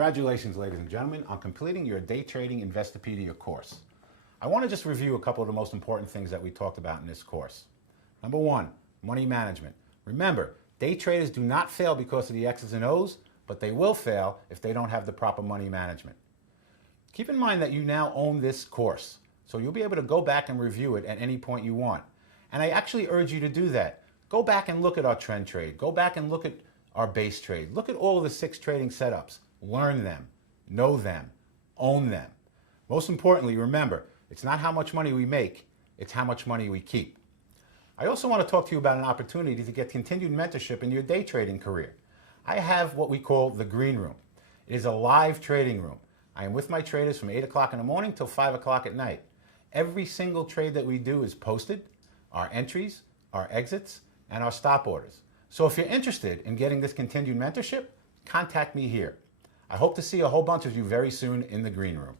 Congratulations, ladies and gentlemen, on completing your day trading Investopedia course. I want to just review a couple of the most important things that we talked about in this course. Number one, money management. Remember, day traders do not fail because of the X's and O's, but they will fail if they don't have the proper money management. Keep in mind that you now own this course, so you'll be able to go back and review it at any point you want. And I actually urge you to do that. Go back and look at our trend trade. Go back and look at our base trade. Look at all of the 6 trading setups. Learn them, know them, own them. Most importantly, remember, it's not how much money we make, it's how much money we keep. I also want to talk to you about an opportunity to get continued mentorship in your day trading career. I have what we call the Green Room. It is a live trading room. I am with my traders from 8 o'clock in the morning till 5 o'clock at night. Every single trade that we do is posted, our entries, our exits, and our stop orders. So if you're interested in getting this continued mentorship, contact me here. I hope to see a whole bunch of you very soon in the Green Room.